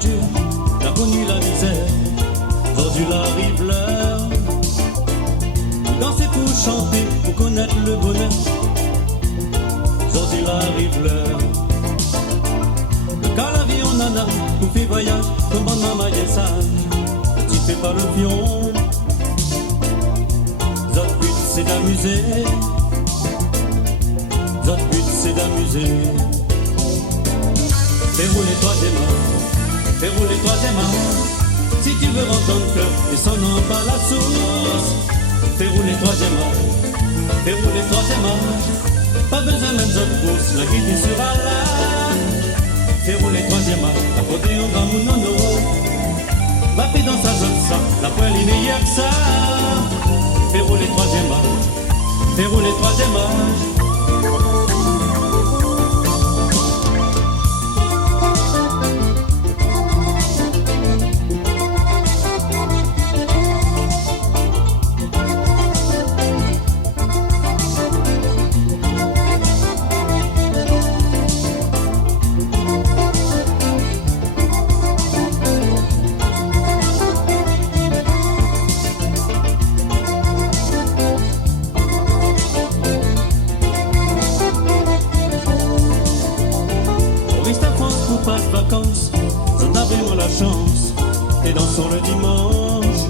dur, t'as connu la misère. Aujourd'hui arrive l'heure. Danser pour chanter, pour connaître le bonheur. Aujourd'hui arrive l'heure. Le cas la vie on en a, pour faire voyage, comme bon maman y sage. Tu fais pas le pion. Notre but c'est d'amuser. Notre but c'est d'amuser. Fais rouler troisième âge, fais rouler troisième âge. Si tu veux rendre ton cœur et son nom par la source. Fais rouler troisième âge, fais rouler troisième âge. Pas besoin même de pouce, la guide sera là. Fais rouler troisième âge, la côté au grand mounono. Va faire dans sa zone ça, la poêle est meilleure que ça. Fais rouler troisième âge, fais rouler troisième âge. Et dansons le dimanche.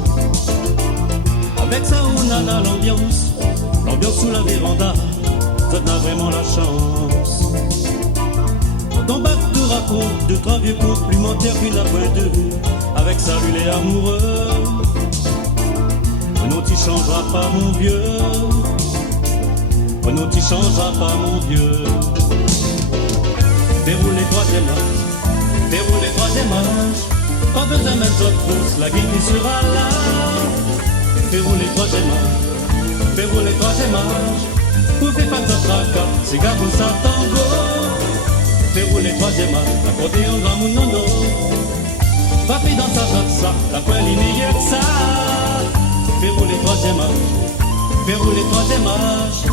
Avec ça on a l'ambiance. L'ambiance sous la véranda. Ça a vraiment la chance. Quand on bat te raconte deux, trois vieux contes plus mentaires qu'une après deux. Avec ça lui les amoureux. Non tu changeras pas mon vieux. Non tu changeras pas mon vieux. Déroule les troisième âge. Déroule les troisième âge. Pas besoin de mettre votre pouce, la guide sera là. Fais rouler troisième âge, fais rouler troisième âge. Vous faites pas de tracas, c'est gabou ça tango. Fais rouler troisième âge, la côté au grand mounono. Papi dans sa ça, la poêle est meilleure que ça. Fais rouler troisième âge, fais rouler troisième âge.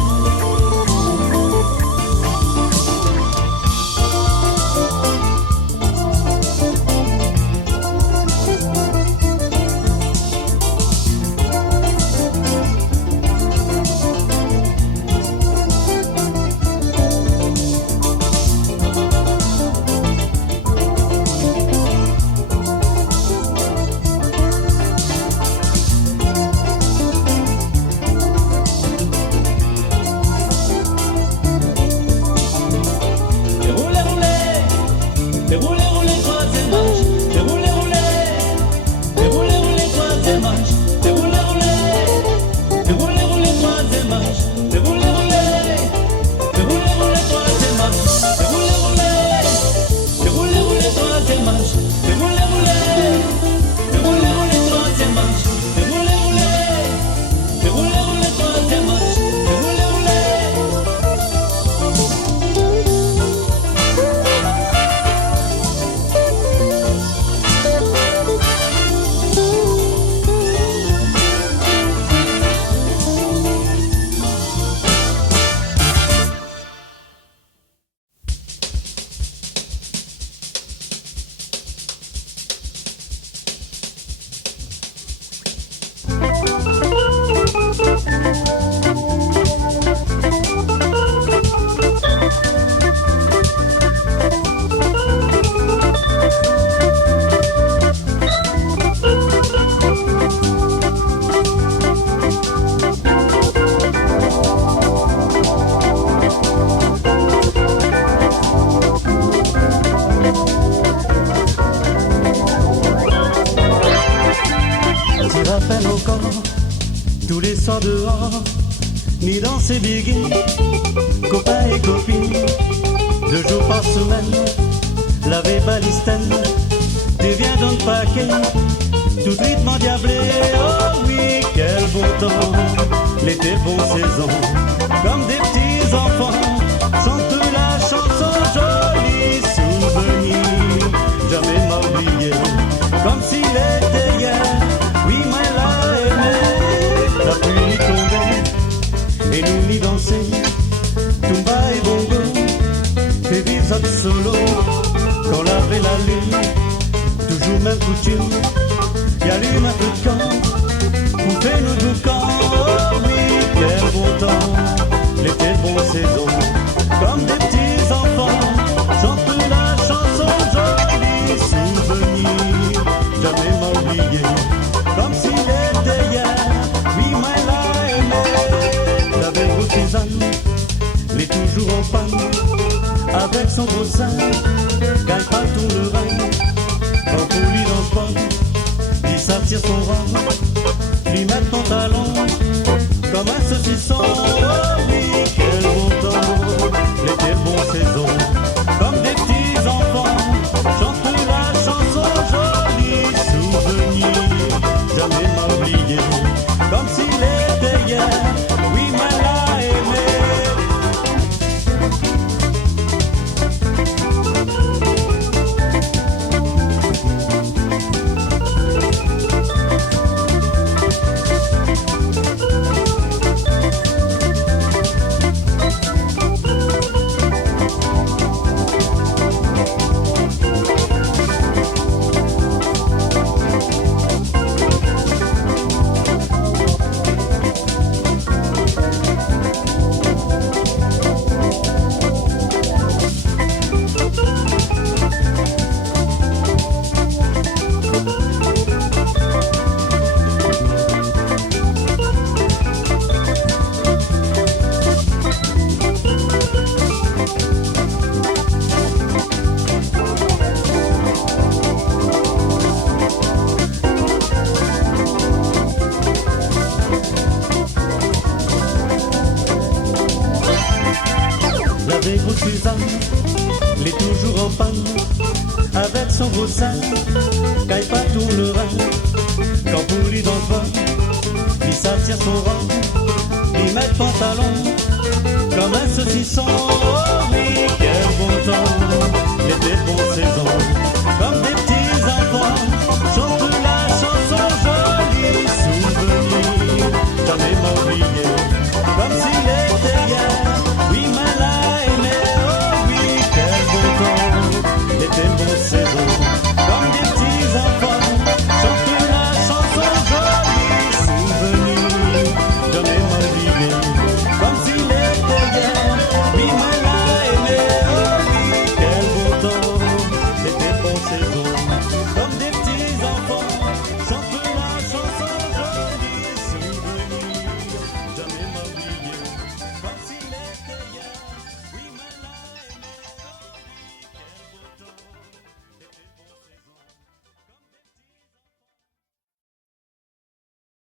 Tous les soirs dehors, ni dans ses bigues, copains et copines, 2 jours par semaine, laver balistène, devient donc paquet, tout rythme endiablé. Oh oui, quel beau temps, l'été bon saison, comme des petits enfants, chante la chanson, joli souvenir, jamais m'oublier, comme s'il était hier. Oui, moi l'a aimé, la pluie tombait, et nous n'y danser, Tumba et bongo, des bisotes solo, quand la belle la lune, toujours même coutume, y allume un peu de camp, pour faire nos boucans. Oh oui, quel bon temps, l'été de bonne saison, comme des petits enfants, chantent la chanson, joli souvenir, jamais m'oublier, comme s'il était hier, oui, moi l'a aimé. La belle grosse Suzanne, l'est toujours en panne, avec son gros sein, gagne pas tout le règne, quand pour lui dans le port, il s'attire son rang, lui met ton talon, comme un saucisson. Oh oui, quel bon temps, l'été bonne saison, comme des petits enfants, chantent la chanson, joli souvenir, jamais m'oublier, comme s'il était hier, oui, moi l'a aimé. La vieille grosse Suzanne, l'est toujours en panne, avec son gros sein, caille pas tout le rein, quand pour lui dans le vent, il s'attire son rang, il met le pantalon, comme un saucisson. Oh oui, quel bon temps,